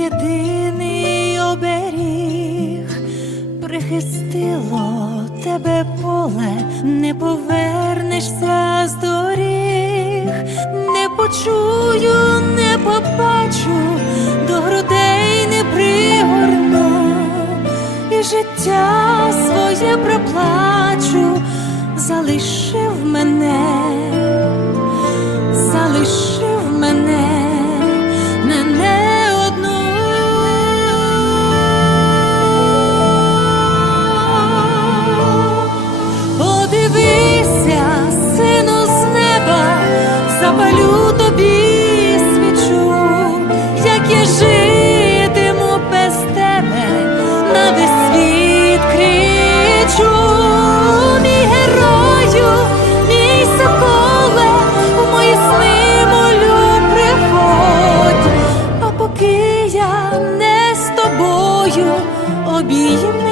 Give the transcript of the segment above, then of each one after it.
єдиний оберіг, прихистило тебе поле, не повернешся з доріг, не почую, не побачу, до грудей не пригорну, і життя своє проплачу, залишив мене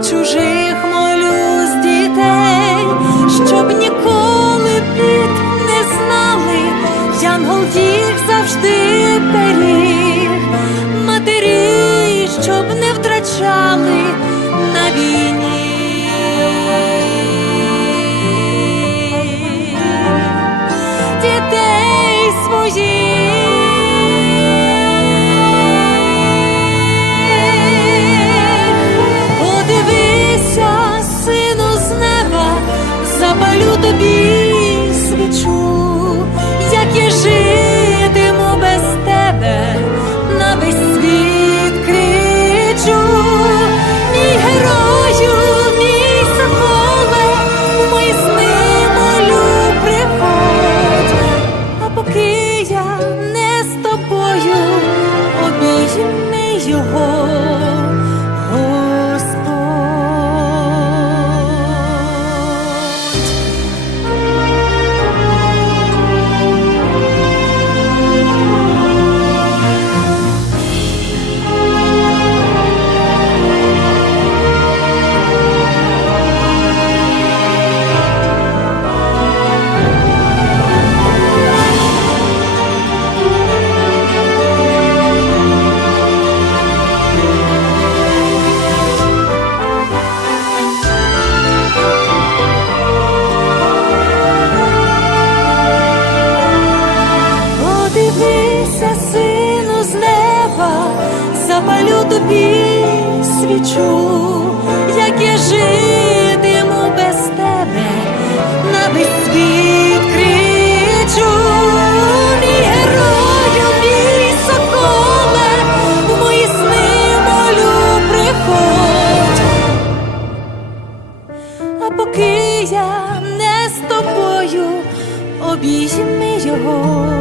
чужих молюсь дітей, щоб ніколи бід не знали, янгол їх завжди обійми його. Господь. Тобі свічу, як я житиму без тебе, на весь світ кричу, мій герою, соколе, мої сни приходь, а поки я не з тобою, обійми його,